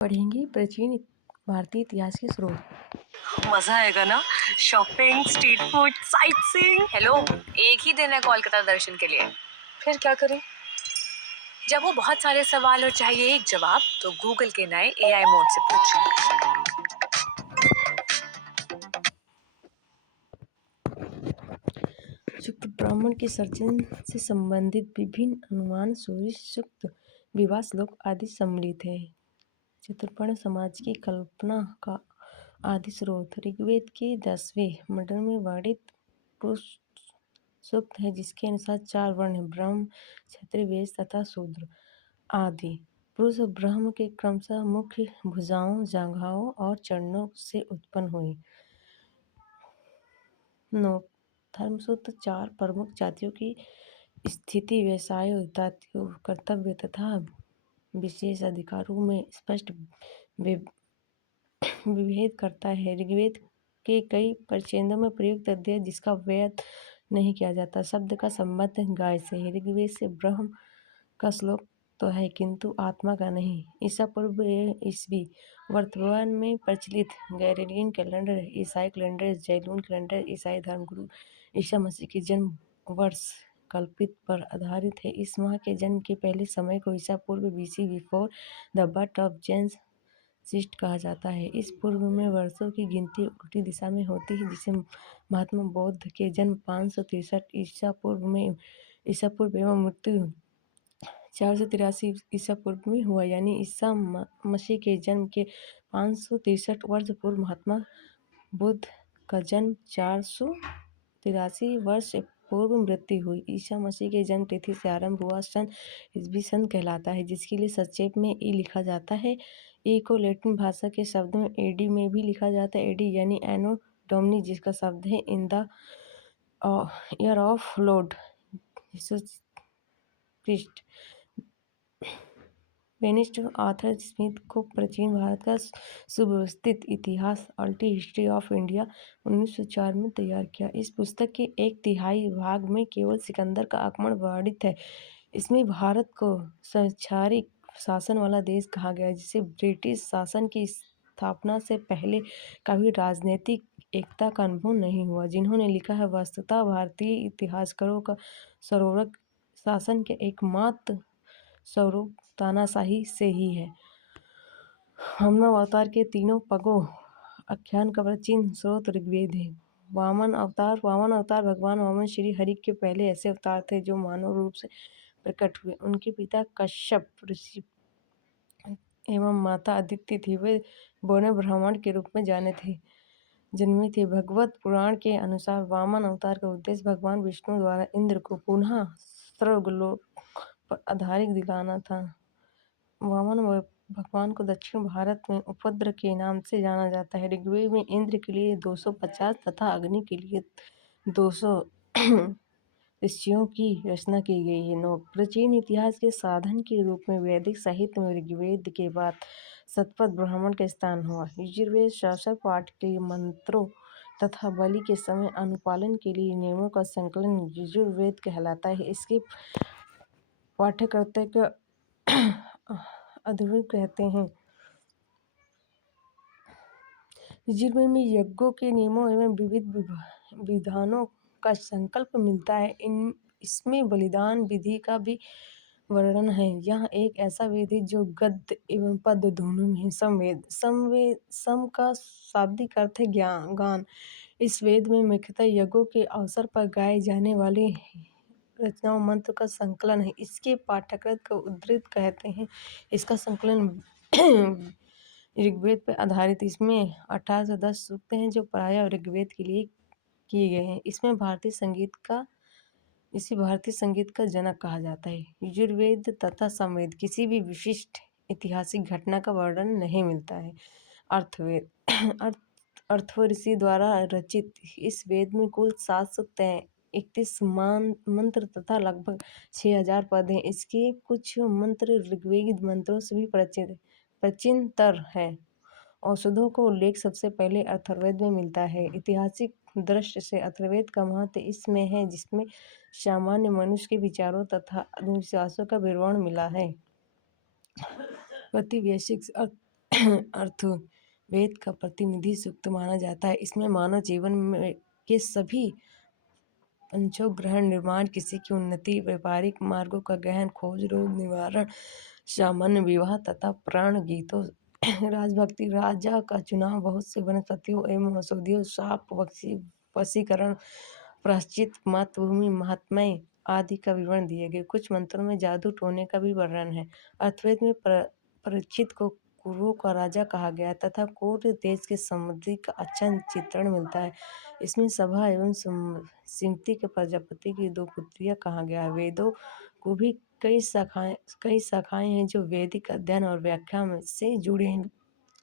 पढ़ेंगे प्राचीन भारतीय इतिहास के स्रोत। मजा आएगा ना। Shopping, street food, sight seeing. Hello, एक ही दिन है कोलकाता दर्शन के लिए। फिर क्या करें? जब वो बहुत सारे सवाल और चाहिए एक जवाब, तो गूगल के नए एआई मोड से पूछ। शुक्र ब्राह्मण के सर्जन से संबंधित विभिन्न अनुमान, सूर्य, सूक्त, विवाह, श्लोक आदि सम्मिलित है। चतुर्वर्ण समाज की कल्पना का आदि स्रोत ऋग्वेद के 10वें मंडल में वर्णित पुरुष सूक्त है, जिसके अनुसार 4 वर्ण हैं: ब्रह्म, क्षत्रिय, वैश्य तथा शूद्र आदि। पुरुष ब्रह्म के क्रमशः मुख्य, भुजाओं, जांघों और चरणों से उत्पन्न हुए। धर्मसूत्र 4 प्रमुख जातियों की स्थिति, व्यवसाय, दायित्व, कर्तव्य तथा विशेष अधिकारों में स्पष्ट विभेद करता है। ऋग्वेद के कई परिच्छेदों में प्रयुक्त अध्याय जिसका व्यर्थ नहीं किया जाता। शब्द का संबंध गाय से है। ऋग्वेद से ब्रह्म का श्लोक तो है, किंतु आत्मा का नहीं। ईसा पूर्व ईस्वी वर्तमान में प्रचलित ग्रेगोरियन कैलेंडर, ईसाई कैलेंडर, जैलून कैलेंडर ईसाई धर्मगुरु ईसा मसीह के जन्म वर्ष कल्पित पर आधारित है। इस माह के जन्म के पहले समय को ईसा पूर्व BC before the birth of James शिष्ट कहा जाता है। इस पूर्व में वर्षों की गिनती उल्टी दिशा में होती है, जिसे महात्मा बौद्ध के जन्म 563 ईसा पूर्व एवं मृत्यु 483 ईसा पूर्व में हुआ, यानी ईसा मसीह के जन्म के 563 वर्ष पूर्व महात्मा बुद्ध का जन्म 483 वर्ष पूर्व मृत्यु हुई। ईसा मसीह के जन्म तिथि से आरंभ हुआ सन ईस्वी सन कहलाता है, जिसके लिए संक्षेप में ई लिखा जाता है। ई को लैटिन भाषा के शब्द में एडी में भी लिखा जाता है। एडी यानी एनो डोमिनी, जिसका शब्द है in the year of lord यीशु क्रिस्ट। वेनिस्ट आर्थर स्मिथ को प्राचीन भारत का सुव्यवस्थित इतिहास अल्टी हिस्ट्री ऑफ इंडिया 1904 में तैयार किया। इस पुस्तक के 1/3 भाग में केवल सिकंदर का आक्रमण वर्णित है। इसमें भारत को संवैधानिक शासन वाला देश कहा गया है, जिसे ब्रिटिश शासन की स्थापना से पहले कभी राजनीतिक एकता का अनुभव नहीं हुआ। जिन्होंने लिखा है, वस्तुतः भारतीय इतिहासकारों का सर्वोच्च शासन के एकमात्र स्वरूप तानाशाही से ही है। वामन अवतार के तीनों पगों आख्यान का प्राचीन स्रोत ऋग्वेद है। वामन अवतार भगवान वामन श्री हरि के पहले ऐसे अवतार थे जो मानव रूप से प्रकट हुए। उनके पिता कश्यप ऋषि एवं माता अदिति थी। वे बौने ब्राह्मण के रूप में जन्मे थे। भगवत पुराण के अनुसार वामन अवतार का उद्देश्य भगवान विष्णु द्वारा इंद्र को पुनः स्वर्गलोक पर आधारित दिलाना था। वामन भगवान को दक्षिण भारत में उपद्र के नाम से जाना जाता है। ऋग्वेद में इंद्र के लिए 250 तथा अग्नि के लिए 200 ऋषियों की रचना की गई है। नोट: प्राचीन इतिहास के साधन के रूप में वैदिक साहित्य में ऋग्वेद के बाद शतपथ ब्राह्मण का स्थान हुआ। यजुर्वेद शास्त्र पाठ के लिए मंत्रों तथा बलि के समय अनुपालन के लिए नियमों का संकलन यजुर्वेद कहलाता है। इसके पाठ्यकर्ता को अधर्वण कहते हैं। यजुर्वेद में यज्ञों के नियमों एवं विविध विधानों का संकल्प मिलता है। इसमें बलिदान विधि का भी वर्णन है। यह एक ऐसा वेद है जो गद्य एवं पद्य दोनों में है। सम का शाब्दिक अर्थ है गान। इस वेद में मुख्यतः यज्ञों के अवसर पर गाए जाने वाले रचनाओं मंत्र का संकलन है। इसके पाठ्यकृत को उद्धृत कहते हैं। इसका संकलन ऋग्वेद पर आधारित। इसमें 18 से 10 सूक्त हैं जो प्रायः ऋग्वेद के लिए किए गए हैं। इसे भारतीय संगीत का जनक कहा जाता है। यजुर्वेद तथा सामवेद किसी भी विशिष्ट ऐतिहासिक घटना का वर्णन नहीं मिलता है। अर्थवेद ऋषि द्वारा रचित इस वेद में कुल 7 सूक्त हैं, 31 मंत्र तथा लगभग 6000 पद हैं। इसके कुछ मंत्र ऋग्वेद मंत्रों से भी प्राचीनतर है। औषधों का उल्लेख सबसे पहले अथर्ववेद में मिलता है। ऐतिहासिक दृष्टि से अथर्ववेद का महत्व इसमें है, जिसमें सामान्य मनुष्य के विचारों तथा अंधविश्वासों का विवरण मिला है। अर्थवेद का प्रतिनिधि सूक्त माना जाता है। इसमें मानव जीवन में के सभी पंचों ग्रहण, निर्माण, किसी की उन्नति, व्यापारिक मार्गों का गहन खोज, रोग निवारण, सामान्य विवाह तथा प्राण गीतों, राजभक्ति, राजा का चुनाव, बहुत से वनस्पतियों एवं औषधियों, शाप, वशीकरण, प्रायश्चित, मातृभूमि, महात्म्य आदि का विवरण दिए गए। कुछ मंत्रों में जादू टोने का भी वर्णन है। अर्थवेद में परीक्षित को कुरुओं का राजा कहा गया तथा कौरव देश के समृद्धि का अच्छा चित्रण मिलता है। इसमें सभा एवं सिमती के प्रजापति की दो पुत्रियां कहा गया है। वेदों को भी कई शाखाएं हैं जो वैदिक अध्ययन और व्याख्या से जुड़े हैं।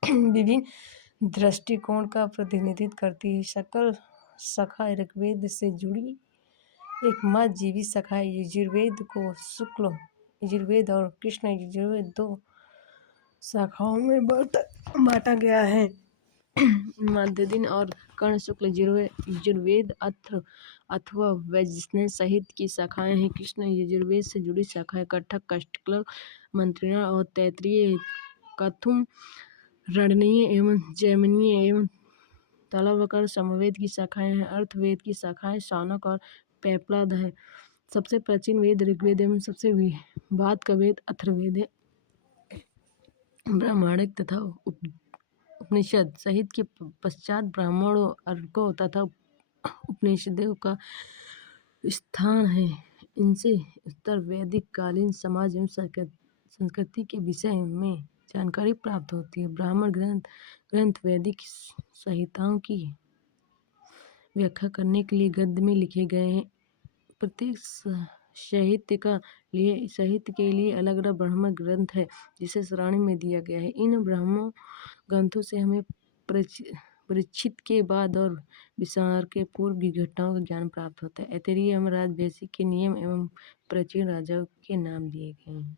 विभिन्न दृष्टिकोण का प्रतिनिधित्व करती है। सकल शाखा ऋग्वेद से जुड़ी एकमात्र जीवित शाखा है। यजुर्वेद को शुक्ल यजुर्वेद और कृष्ण यजुर्वेद दो शाखाओं में बांटा गया है। मध्यदिन और कर्ण शुक्ल यजुर्वेद अथवा वैजयंती साहित्य की शाखाएं हैं। कृष्ण यजुर्वेद से जुड़ी शाखाएं कठक, कष्टकल, मंत्रणा और तैत्तिरीय, कथुम, रणनीय एवं जैमिनीय एवं तालवकर समवेद की शाखाएं हैं। अर्थवेद की शाखाएं शौनक और पैपलाद है। सबसे प्राचीन वेद ऋग्वेद एवं सबसे बाद का वेद अथर्ववेद है। ब्राह्मणिक तथा उपनिषद सहित के पश्चात ब्राह्मणों, अर्कों तथा उपनिषदों का स्थान है। इनसे उत्तर वैदिक कालीन समाज एवं संस्कृति के विषय में जानकारी प्राप्त होती है। ब्राह्मण ग्रंथ वैदिक संहिताओं की व्याख्या करने के लिए गद्य में लिखे गए हैं। प्रत्येक साहित्य के लिए अलग अलग ब्राह्मण ग्रंथ है जिसे सरणी में दिया गया है। इन ब्राह्मण ग्रंथों से हमें परीक्षित के बाद और विसार के पूर्व की घटनाओं का ज्ञान प्राप्त होता है। ऐतरेय एवं राजवंशी के नियम एवं प्राचीन राजाओं के नाम दिए गए हैं।